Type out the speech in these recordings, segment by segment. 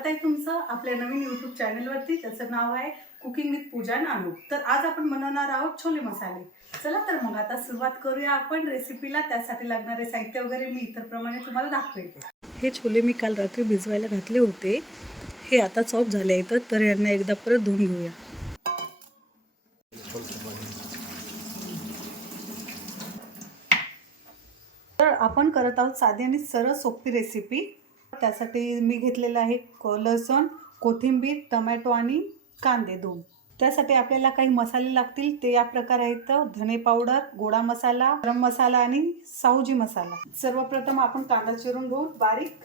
स्वागत आहे तुमचं आपल्या नवीन यूट्यूब चॅनलवरती, त्याचं नाव आहे कुकिंग विथ पूजा नानू। तर आज आपण बनवणार आहोत छोले मसाले। चला तर मग आता सुरुवात करूया आपण रेसिपीला। त्यासाठी लागणारे साहित्य वगैरे मी इतरप्रमाणे तुम्हाला दाखवेल। हे छोले मी काल रात्री भिजवायला घातले होते, हे आता सॉफ्ट झाले आहेत, तर यांना एकदा परत धुवून घेऊया। तर आपण करत आहोत साधी आणि सरळ सोपी रेसिपी। त्यासाठी मी घेतलेलं आहे लसूण, कोथिंबीर, टोमॅटो आणि कांदे 2। त्यासाठी आपल्याला काही मसाले लागतील, ते या प्रकारे आहेत: धने पावडर, गोडा मसाला, गरम मसाला आणि सावजी मसाला। सर्वप्रथम आपण कांदा चिरून घेऊ बारीक।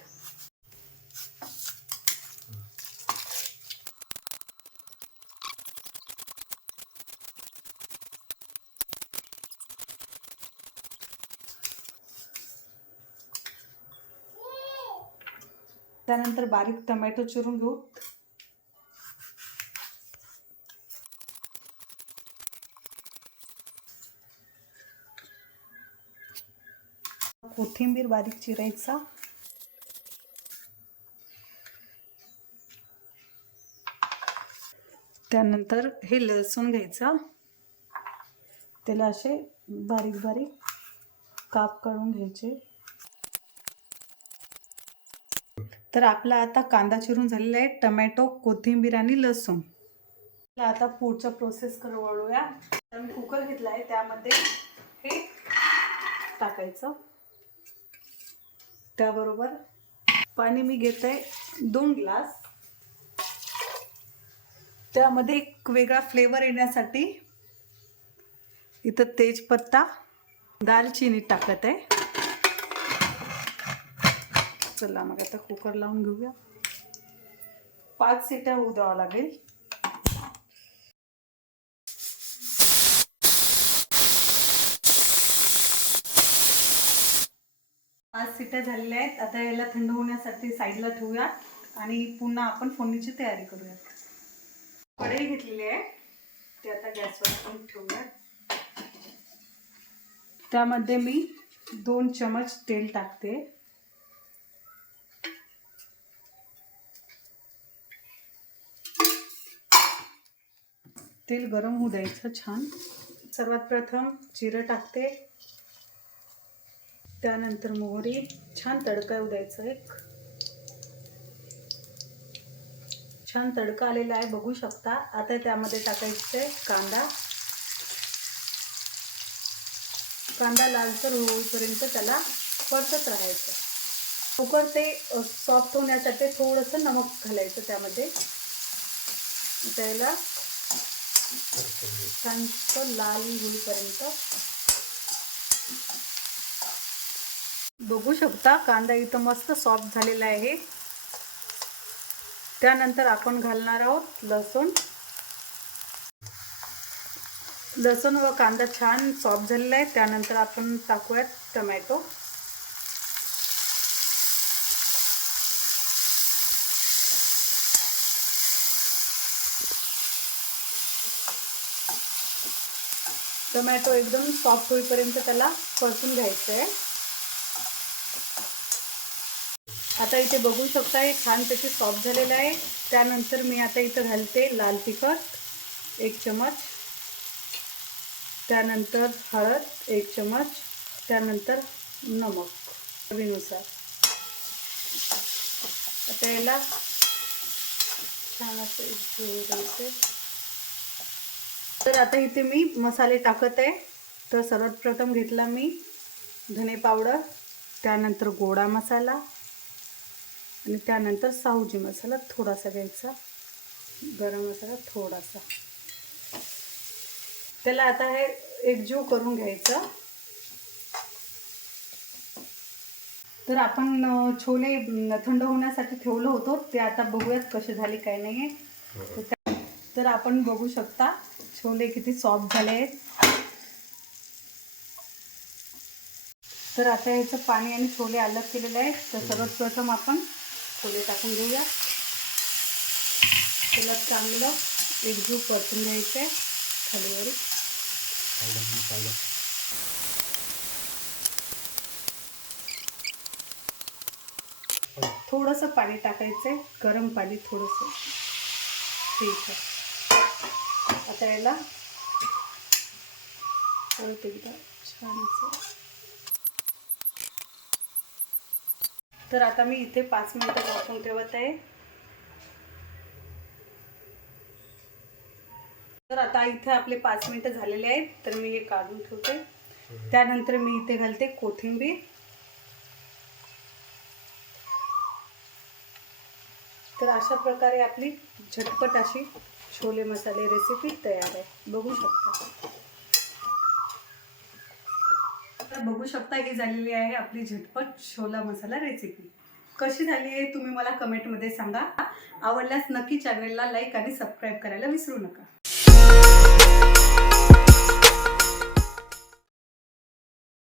त्यानंतर बारीक टोमॅटो चिरून घेऊ। कोथिंबीर बारीक चिरायचा। त्यानंतर हे लसूण घ्यायचा, त्याला असे बारीक बारीक काप काढून घ्यायचे। तर आपला आता कांदा चिरून झालेला आहे, टोमॅटो, कोथिंबीर आणि लसूण। आता पुढच्या प्रोसेस कडे वळूया। तर मी कुकर घेतला आहे, त्यामध्ये हे टाकायचं। त्याबरोबर पाणी मी घेत आहे 2 ग्लास। त्यामध्ये एक वेगळा फ्लेवर येण्यासाठी इथं तेजपत्ता, दालचिनी टाकत आहे। चला मग आता कुकर लावून घेऊया। 5 शिट्या होऊ द्यावं लागेल। 5 शिट्या झालेल्या आहेत। आता याला थंड होण्यासाठी साईडला ठेवूया आणि पुन्हा आपण फोडणीची तयारी करूया। कढई घेतलेली आहे, ते आता गॅसवर आपण ठेवूया। त्यामध्ये मी 2 चमच तेल टाकते। तेल गरम होऊ द्यायचं छान। सर्वात प्रथम जिरं टाकते, त्यानंतर मोहरी, छान तडका येऊ द्यायचा। एक छान तडका आलेला आहे, बघू शकता। आता त्यामध्ये टाकायचे कांदा। कांदा लालसर होईपर्यंत त्याला परतत राहायचं। कुकर ते सॉफ्ट होण्यासाठी थोडंसं नमक घालायचं त्यामध्ये। त्याला छान लाल होईपर्यंत बघू शकता। कांदा इथं मस्त सॉफ्ट झालेला आहे। त्यानंतर आपण घालणार आहोत लसूण। लसूण व कांदा छान सॉफ्ट झालेला आहे। त्यानंतर आपण टाकूयात टोमॅटो। टोमॅटो एकदम सॉफ्ट होईपर्यंत त्याला परतून घ्यायचं आहे। आता इथे बघू शकता हे छानपैकी सॉफ्ट झालेलं आहे। त्यानंतर मी आता इथं घालते लाल तिखट 1 चमच, त्यानंतर हळद 1 चमच, त्यानंतर नमक चवीनुसार। आता याला छान असं द्यायचं। तर आता इथे मी मसाले टाकत आहे। तर सर्वात प्रथम घेतला मी धने पावडर, त्यानंतर गोडा मसाला आणि त्यानंतर सावजी मसाला थोडासा घ्यायचा, गरम मसाला थोडासा। त्याला आता हे एकजीव करून घ्यायचं। तर आपण छोले थंड होण्यासाठी ठेवलं होतं, ते आता बघूयात कसे झाले काय नाही। तर आपण बघू शकता छोले किती सॉफ्ट झाले आहेत। तर आता याचं पाणी आणि छोले अलग केलेले आहेत। तर सर्वात प्रथम आपण छोले टाकून घेऊया। त्याला चांगलं एकजीव परतून घ्यायचं आहे खालीवर। थोडंसं पाणी टाकायचं आहे, गरम पाणी थोडंसं. ठीक आहे. आता याला परत एकदा छानसं. तर आता मी इथे 5 मिनिटं झाकून ठेवत आहे. तर आता इथे आपले 5 मिनिटं झालेले आहेत, तर मी हे काढून ठेवते. त्यानंतर मी इथे घालते कोथिंबीर. तर अशा प्रकारे आपली झटपट अशी छोले मसाले रेसिपी तयार आहे. बघू शकता. तर बघू शकता ही झालेली आहे आपली झटपट छोला मसाला रेसिपी. कशी झाली आहे तुम्ही मला कमेंटमध्ये सांगा. आवडल्यास नक्की चॅनलला लाईक आणि सबस्क्राईब करायला विसरू नका.